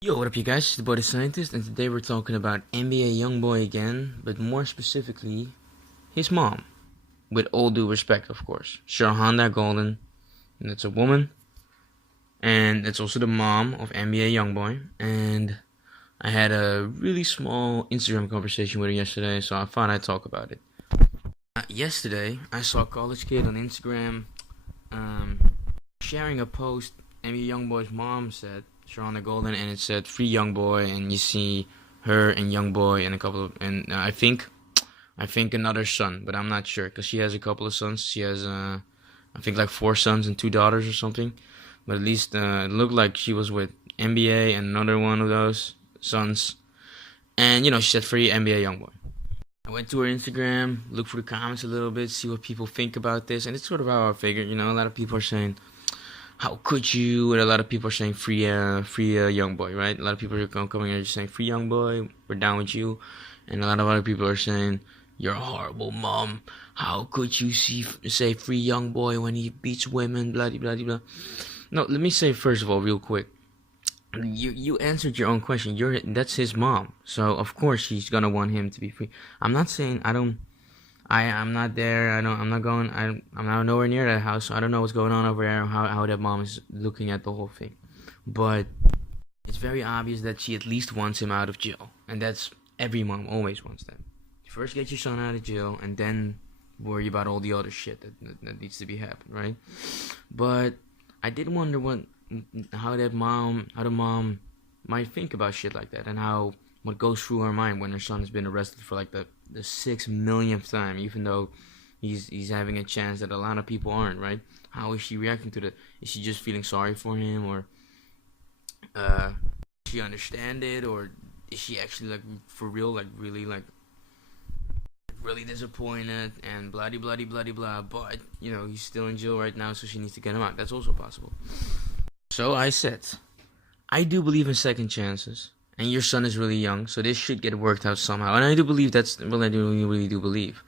Yo, what up you guys, it's the boy the scientist, and today we're talking about NBA Youngboy again, but more specifically, his mom. With all due respect, of course. Shahanda Golden, and it's a woman, and it's also the mom of NBA Youngboy, and I had a really small Instagram conversation with her yesterday, so I thought I'd talk about it. Yesterday, I saw a college kid on Instagram, sharing a post NBA Youngboy's mom said, Sharonda Golden, and it said "Free Youngboy," and you see her and Youngboy and a couple of, and I think another son, but I'm not sure because she has a couple of sons. She has, I think like 4 sons and 2 daughters or something. But at least it looked like she was with NBA and another one of those sons. And she said "Free NBA Youngboy." I went to her Instagram, looked for the comments a little bit, see what people think about this, and it's sort of how I figured. A lot of people are saying, how could you? And a lot of people are saying free Youngboy, right? A lot of people are coming here just saying free Youngboy, we're down with you, and a lot of other people are saying you're a horrible mom. How could you say free Youngboy when he beats women? Blah blah blah blah. No, let me say first of all, real quick. You answered your own question. That's his mom, so of course she's gonna want him to be free. I'm not saying I'm not there. I'm not going. I'm not nowhere near that house. So I don't know what's going on over there. How that mom is looking at the whole thing, but it's very obvious that she at least wants him out of jail, and that's every mom always wants that. First, get your son out of jail, and then worry about all the other shit that needs to be happened, right? But I did wonder how the mom might think about shit like that, and what goes through her mind when her son has been arrested for like the 6 millionth time, even though he's having a chance that a lot of people aren't, right? How is she reacting to that? Is she just feeling sorry for him, or does she understand it, or is she actually like for real, like really disappointed and bloody bloody bloody blah? But he's still in jail right now, so she needs to get him out. That's also possible. So I said, I do believe in second chances. And your son is really young, so this should get worked out somehow. And I do believe I really do believe.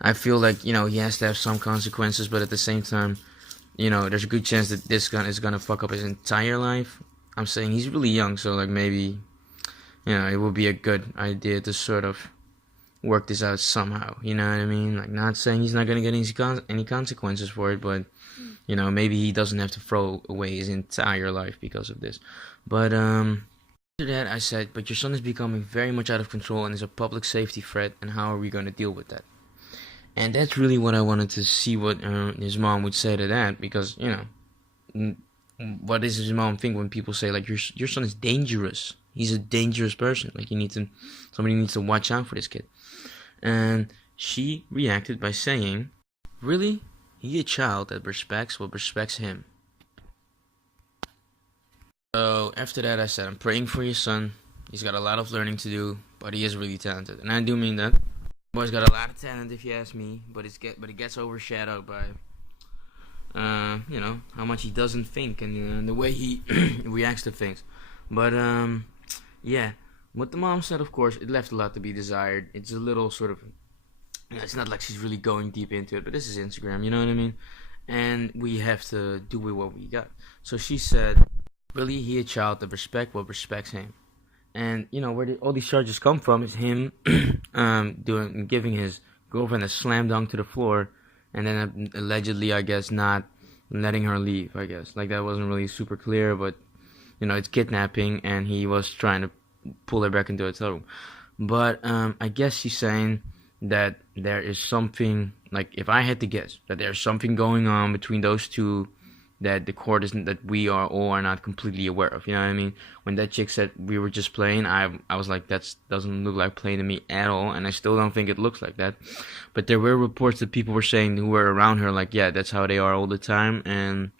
I feel like, he has to have some consequences, but at the same time, there's a good chance that this gun is gonna fuck up his entire life. I'm saying he's really young, so like maybe, it would be a good idea to sort of work this out somehow. You know what I mean? Like, not saying he's not gonna get any consequences for it, but, maybe he doesn't have to throw away his entire life because of this. But, after that, I said, but your son is becoming very much out of control and is a public safety threat, and how are we going to deal with that? And that's really what I wanted to see what his mom would say to that, because, what does his mom think when people say, like, your son is dangerous? He's a dangerous person. Like, somebody needs to watch out for this kid. And she reacted by saying, really? He's a child that respects what respects him. So after that, I said, I'm praying for your son. He's got a lot of learning to do, but he is really talented, and I do mean that. Boy's got a lot of talent, if you ask me, but it gets overshadowed by, how much he doesn't think and the way he reacts to things. But yeah, what the mom said, of course, it left a lot to be desired. It's a little sort of, it's not like she's really going deep into it, but this is Instagram, you know what I mean? And we have to do with what we got. So she said, really, he a child that respect what respects him. And, where all these charges come from is him giving his girlfriend a slam dunk to the floor, and then allegedly, I guess, not letting her leave, I guess. Like, that wasn't really super clear, but, it's kidnapping, and he was trying to pull her back into a hotel room. But I guess she's saying that there is something, like, if I had to guess, that there's something going on between those two that the court isn't, that we are not completely aware of. You know what I mean? When that chick said we were just playing, I was like, that doesn't look like playing to me at all, and I still don't think it looks like that. But there were reports that people were saying who were around her, like, yeah, that's how they are all the time, and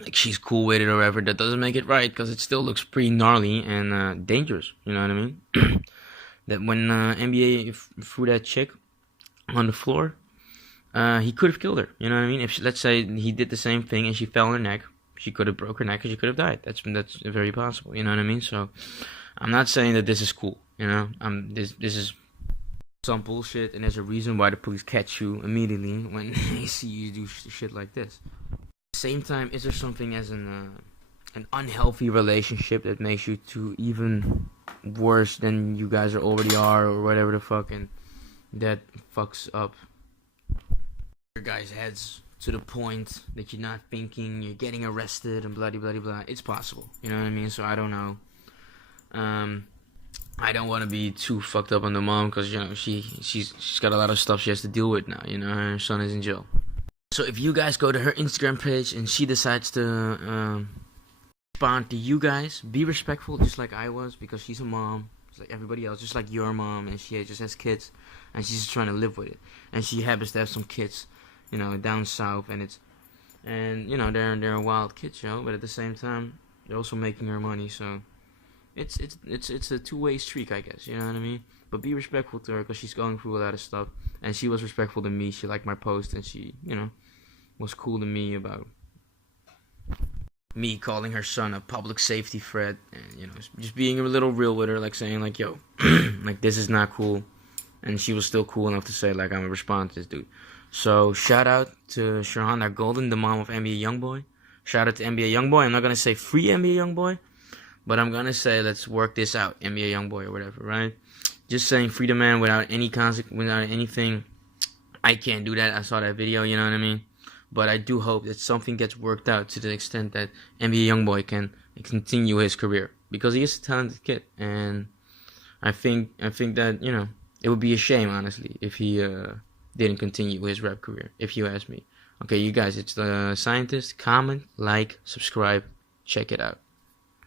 like she's cool with it or whatever. That doesn't make it right, because it still looks pretty gnarly and dangerous. You know what I mean? That when NBA threw that chick on the floor, he could have killed her. You know what I mean? If let's say he did the same thing and she fell on her neck, she could have broke her neck and she could have died. That's very possible. You know what I mean? So I'm not saying that this is cool. This is some bullshit, and there's a reason why the police catch you immediately when they see you do shit like this. At the same time, is there something as an an unhealthy relationship that makes you to even worse than you guys already are, or whatever the fuck, and that fucks up your guys' heads to the point that you're not thinking, you're getting arrested and blah blah blah. It's possible, you know what I mean? So I don't know. I don't want to be too fucked up on the mom, because she's got a lot of stuff she has to deal with now. Her son is in jail. So if you guys go to her Instagram page and she decides to respond to you guys, be respectful, just like I was, because she's a mom, just like everybody else, just like your mom, and she just has kids, and she's just trying to live with it, and she happens to have some kids, down south, and they're wild kids, but at the same time, they're also making her money, so it's a two-way streak, I guess, you know what I mean? But be respectful to her, because she's going through a lot of stuff, and she was respectful to me. She liked my post, and she, was cool to me about me calling her son a public safety threat, and, just being a little real with her, like saying, like, yo, like, this is not cool, and she was still cool enough to say, like, I'm gonna respond to this dude. So, shout out to Shahana Golden, the mom of NBA Youngboy. Shout out to NBA Youngboy. I'm not gonna say free NBA Youngboy, but I'm gonna say let's work this out, NBA Youngboy or whatever, right? Just saying free the man without any without anything. I can't do that. I saw that video, you know what I mean? But I do hope that something gets worked out to the extent that NBA Youngboy can continue his career, because he is a talented kid, and I think that it would be a shame, honestly, if he didn't continue his rap career. If you ask me. Okay, you guys, it's the Scientist. Comment, like, subscribe, check it out.